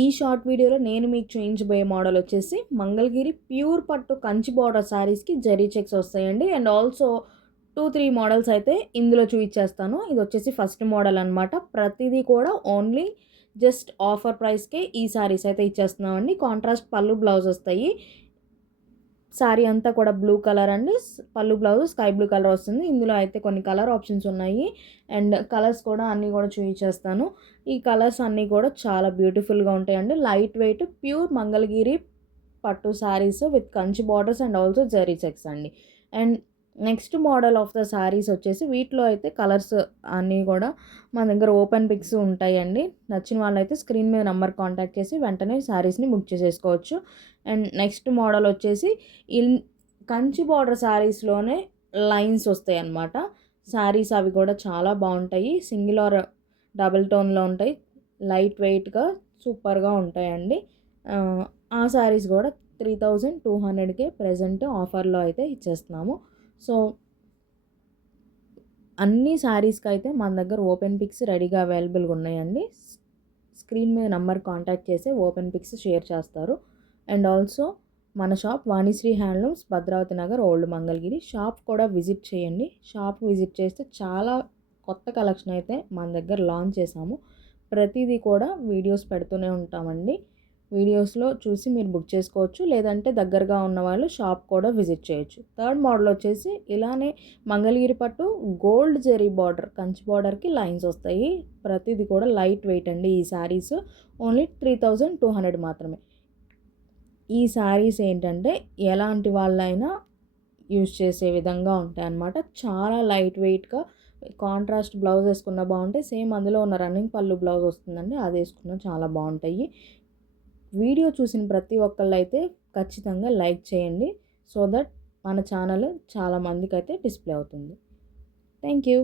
ఈ షార్ట్ వీడియోలో నేను మీకు చూపించబోయే మోడల్ వచ్చేసి మంగళగిరి ప్యూర్ పట్టు కంచి బార్డర్ శారీస్కి జరీ చెక్స్ వస్తాయండి. అండ్ ఆల్సో 2-3 మోడల్స్ అయితే ఇందులో చూపించేస్తాను. ఇది వచ్చేసి ఫస్ట్ మోడల్ అనమాట. ప్రతిదీ కూడా ఓన్లీ జస్ట్ ఆఫర్ ప్రైస్కే ఈ శారీస్ అయితే ఇచ్చేస్తున్నామండి. కాంట్రాస్ట్ పళ్ళు బ్లౌజ్ వస్తాయి. శారీ అంతా కూడా బ్లూ కలర్ అండి. పళ్ళు బ్లౌజ్ స్కై బ్లూ కలర్ వస్తుంది. ఇందులో అయితే కొన్ని కలర్ ఆప్షన్స్ ఉన్నాయి. అండ్ కలర్స్ కూడా అన్నీ కూడా చూపించేస్తాను. ఈ కలర్స్ అన్నీ కూడా చాలా బ్యూటిఫుల్గా ఉంటాయండి. Light weight pure Mangalagiri pattu saris with Kanchi borders and also zari checks అండి. And next model of the saris వచ్చేసి వీటిలో అయితే కలర్స్ అన్నీ కూడా మన దగ్గర ఓపెన్ పిక్స్ ఉంటాయండి. నచ్చిన వాళ్ళైతే స్క్రీన్ మీద నెంబర్ కాంటాక్ట్ చేసి వెంటనే శారీస్ని బుక్ చేసేసుకోవచ్చు. అండ్ నెక్స్ట్ మోడల్ వచ్చేసి కంచి బార్డర్ శారీస్లోనే లైన్స్ వస్తాయి అన్నమాట. శారీస్ అవి కూడా చాలా బాగుంటాయి. సింగిల్ ఆర్ డబుల్ టోన్లో ఉంటాయి. లైట్ వెయిట్గా సూపర్గా ఉంటాయండి. ఆ శారీస్ కూడా 3200కే ప్రజెంట్ ఆఫర్లో అయితే ఇచ్చేస్తున్నాము. సో అన్ని శారీస్కి అయితే మన దగ్గర ఓపెన్ పిక్స్ రెడీగా అవైలబుల్గా ఉన్నాయండి. స్క్రీన్ మీద నెంబర్ కాంటాక్ట్ చేసి ఓపెన్ పిక్స్ షేర్ చేస్తారు. అండ్ ఆల్సో మన shop Vanisri handlooms Bhadravati Nagar old Mangalagiri. Shop కూడా విజిట్ చేయండి. షాప్ విజిట్ చేస్తే చాలా కొత్త కలెక్షన్ అయితే మన దగ్గర లాంచ్ చేసాము. ప్రతిదీ కూడా వీడియోస్ పెడుతూనే ఉంటామండి. వీడియోస్లో చూసి మీరు బుక్ చేసుకోవచ్చు. లేదంటే దగ్గరగా ఉన్న వాళ్ళు షాప్ కూడా విజిట్ చేయొచ్చు. థర్డ్ మోడల్ వచ్చేసి ఇలానే మంగళగిరి పట్టు గోల్డ్ జెరీ బార్డర్ కంచి బార్డర్కి లైన్స్ వస్తాయి. ప్రతిదీ కూడా లైట్ వెయిట్ అండి. ఈ శారీస్ ఓన్లీ 3200 మాత్రమే. ఈ శారీస్ ఏంటంటే ఎలాంటి వాళ్ళైనా యూజ్ చేసే విధంగా ఉంటాయి అన్నమాట. చాలా లైట్ వెయిట్గా కాంట్రాస్ట్ బ్లౌజ్ వేసుకున్న బాగుంటాయి. సేమ్ అందులో ఉన్న రన్నింగ్ పళ్ళు బ్లౌజ్ వస్తుందండి, అది వేసుకున్న చాలా బాగుంటాయి. వీడియో చూసిన ప్రతి ఒక్కళ్ళు అయితే ఖచ్చితంగా లైక్ చేయండి. సో దట్ మన ఛానల్ చాలా మందికి అయితే డిస్ప్లే అవుతుంది. Thank you.